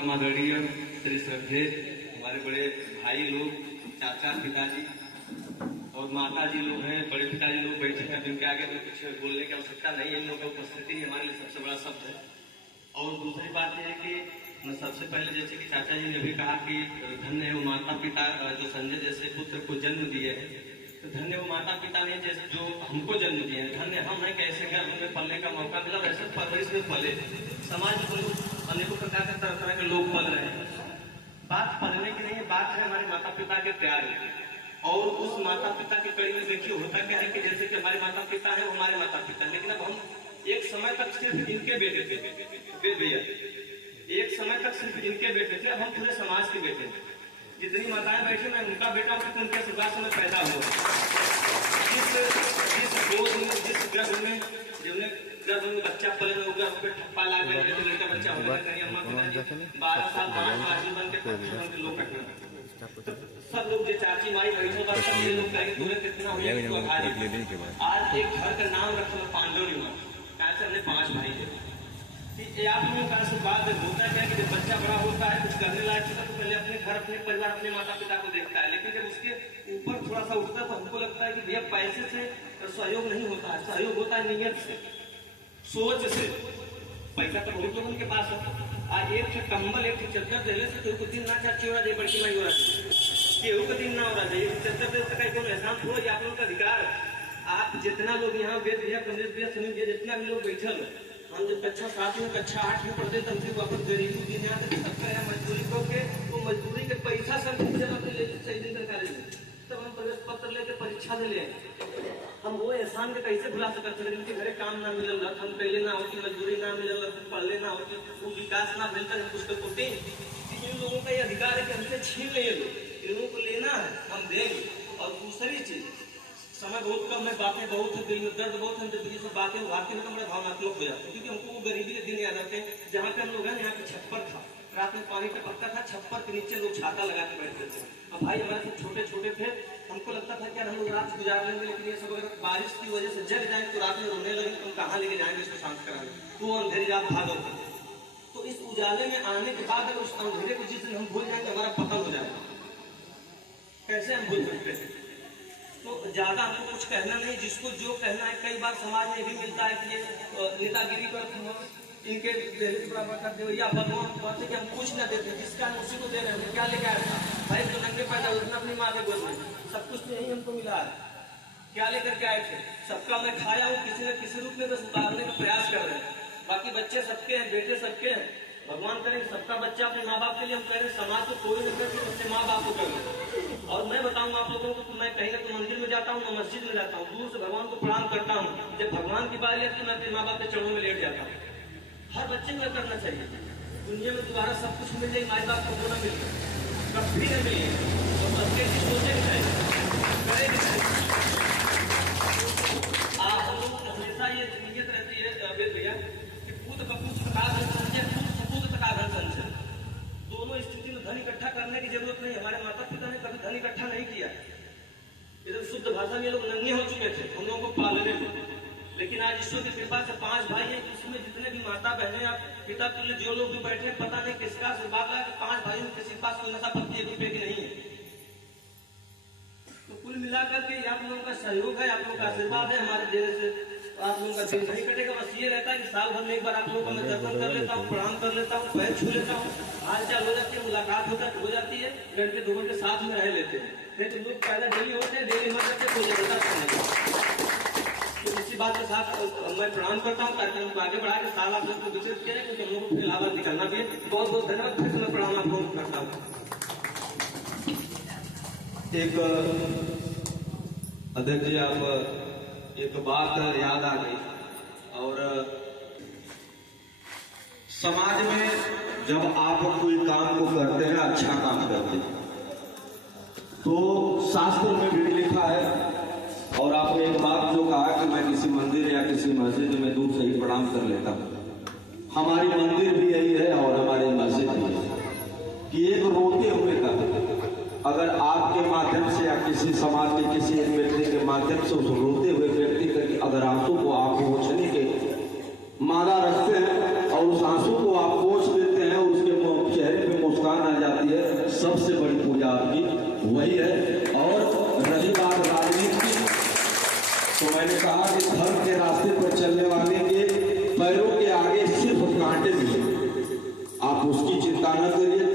परम आदरणीय श्री श्रद्धेय हमारे बड़े भाई लोग, चाचा पिताजी और माता जी लोग हैं, बड़े पिताजी लोग बैठे हैं, जिनके आगे में कुछ बोलने की आवश्यकता नहीं है। इन लोगों की उपस्थिति ही हमारे लिए सबसे बड़ा शब्द है। और दूसरी बात यह है कि सबसे पहले जैसे कि चाचा जी ने भी कहा कि धन्य है वो माता पिता जो संजय जैसे पुत्र को जन्म दिए हैं, तो धन्य वो माता पिता ने जैसे जो हमको जन्म दिए हैं। धन्य हम हैं कि ऐसे घर में पलने का मौका मिला, वैसे परवरिश में पले। समाज में अनेकों प्रकार के तरह तरह के लोग पल रहे हैं। बात पलने की नहीं है, बात है हमारे माता पिता के प्यार की। और उस माता पिता की कड़ी में देखिए होता क्या है कि जैसे कि हमारे माता पिता है वो हमारे माता पिता, लेकिन अब हम एक समय तक सिर्फ इनके बेटे थे भैया, एक समय तक सिर्फ इनके बेटे थे। अब हम पूरे समाज के बेटे हैं। जितनी माताएं बैठी मैं उनका बेटा हूँ, उनके आशीर्वाद से मैं पैदा हुआ। जिस गर्भ में जिन्हें गर्भ में बच्चा पले में गर्भ पे ठप्पा ला गया, लड़का बच्चा होगा कहीं अम्मा 12 साल 5 साल बन के लोग सब लोग जो चाची माई बैठो का सब ये लोग कहेंगे तुम्हें कितना हो गया। आज एक घर का नाम रखो पांडव निवास, कैसे हमने 5 भाई है। आप लोगों का आशीर्वाद होता है कि जब बच्चा बड़ा होता है कुछ करने लायक होता है तो पहले अपने घर अपने परिवार अपने माता पिता को देखता है, लेकिन जब उसके ऊपर थोड़ा सा उठता है तो हमको लगता है कि भैया पैसे से सहयोग नहीं होता है, सहयोग होता है नीयत से, सोच से। पैसा तो बहुत लोगों के पास है। आज एक कंबल एक चद्दर देने से तो दिन ना चाहे चोरा दे बड़की माई हो रहा है, केहू का दिन ना हो रहा है। चद्दर दे सका कोई एहसान थोड़ा, आप लोगों का अधिकार। आप जितना लोग यहाँ वेद भैया कमलेश भैया सुनील भैया जितना भी लोग बैठे हैं, हम जब कक्षा 7 में कक्षा 8 में पढ़ते तब से वापस गरीबी दिन आते सबका यहाँ मजदूरी करके तो मजदूरी के पैसा सब सही दिन सरकार तब हम प्रवेश पत्र लेके परीक्षा दे ले। हम वो एहसान के कैसे भुला सकते थे, जिनके घरे काम ना मिलल, हम पहले ना होती, मजदूरी ना मिलल, पढ़ले ना होती, वो विकास ना मिलता है कुछ होते। इन लोगों का ये अधिकार है कि हमसे छीन ले लो, इन लोगों को लेना है हम देंगे। और दूसरी चीज समय बहुत कम है, बातें बहुत है, दिल में दर्द बहुत है, जब ये सब बातें उभारते हैं तो बड़े भावनात्मक हो जाते हैं। क्योंकि हमको वो गरीबी के दिन याद आते हैं जहाँ पे हम लोग हैं, यहाँ पे छप्पर था, रात में पानी टपकता था, छप्पर के नीचे लोग छाता लगा के बैठते थे। अब भाई हमारे सब छोटे छोटे थे, हमको लगता था कि हम लोग रात गुजार लेंगे, लेकिन ये सब अगर बारिश की वजह से जग जाए तो रात में रोने लगे तो हम कहाँ लेके जाएंगे इसको शांत कराने। वो अंधेरी रात भागो। तो इस उजाले में आने के बाद अगर उस अंधेरे को जिस दिन हम भूल जाएंगे हमारा पतन हो जाएगा। कैसे हम भूल सकते हैं? तो ज्यादा हमको कुछ कहना नहीं, जिसको जो कहना है। कई बार समाज में भी मिलता है कि ये नेतागिरी पर इनके या भगवान कहते कि हम कुछ न देते, जिसका हम उसी को दे रहे हैं। क्या लेके आया था भाई? तो नंगे पैदा उठना अपनी माँ के गोद में, सब कुछ तो यही हमको मिला है। क्या लेकर के आए थे? सबका मैं खाया हूँ, किसी न किसी रूप में बस उतारने का प्रयास कर रहे हैं। बाकी बच्चे सबके हैं, बेटे सबके हैं। भगवान करें सबका बच्चा अपने माँ बाप के लिए, हम कह रहे हैं समाज को कोई नहीं करती, अपने माँ बाप को कर। और मैं बताऊंगा आप लोगों को, मैं कहीं ना तो मंदिर में जाता हूँ, मैं मस्जिद में जाता हूँ, दूर से भगवान को प्रणाम करता हूँ। जब भगवान की बात आती है मैं अपने माँ बाप के चरणों में लेट जाता हूँ। हर बच्चे को करना चाहिए। दुनिया में दोबारा सब कुछ मिल जाए, माँ बाप को वो न मिल कभी न मिले, और सबके सोचे भी चाहिए, करे भी चाहिए। हम लोग हमेशा ये नीयत रहती है भैया कि पूत कपूत तका धन संचय, पूत कपूत तका धन संचय। दोनों स्थिति में धन इकट्ठा करने की जरूरत नहीं। हमारे माता पिता ने कभी धन इकट्ठा नहीं किया। इधर शुद्ध भाषा में लोग नंगे हो चुके थे हम लोगों को पालने में, लेकिन आज ईश्वर की कृपा से 5 भाई हैं, इसमें जितने भी माता बहने या पिता तुल्य जो लोग भी बैठे हैं, पता नहीं किसका आशीर्वाद है कि 5 भाइयों में किसी के पास कोई नशा पत्ती 1 रुपए की नहीं है। तो कुल मिलाकर के आप लोगों का सहयोग है, आप लोगों का आशीर्वाद है हमारे देने से आप लोगों का दिन नहीं कटेगा। बस ये रहता है कि साल भर में एक बार आप लोगों का मैं दर्शन कर लेता हूँ, प्रणाम कर लेता हूँ, पैर छू लेता हूँ, हाल चाल हो जाती है, मुलाकात हो जाती है, लड़के 2 घंटे साथ में रह लेते हैं। नहीं तो लोग पहले डेली होते हैं, डेली मर जाते कोई जरूरत नहीं। तो इसी बात के साथ मैं प्रणाम करता हूँ, कार्यक्रम को आगे बढ़ा के साल आप लोग को विकसित करें, क्योंकि हम लोगों को इलाहाबाद निकलना भी है। बहुत बहुत धन्यवाद, फिर से मैं प्रणाम आप लोगों को करता हूँ। अध्यक्ष जी, आप एक बात याद आ गई, और समाज में जब आप कोई काम को करते हैं, अच्छा काम करते हैं, तो शास्त्र में भी लिखा है। और आपने एक बात जो कहा कि मैं किसी मंदिर या किसी मस्जिद में दूर से ही प्रणाम कर लेता हूँ, हमारी मंदिर भी यही है और हमारी मस्जिद भी है कि एक रोते हुए का अगर आपके माध्यम से या किसी समाज के किसी एक व्यक्ति के माध्यम से उस रोते हुए व्यक्ति के अगर आंसू को आप पोंछने के मादा रखते हैं और उस आंसू को आप पोंछ देते हैं और उसके चेहरे आपकी वही है। और रही बात राजनीति की, तो मैंने कहा कि धर्म के रास्ते पर चलने वाले के पैरों के आगे सिर्फ कांटे मिले, आप उसकी चिंता न करिए।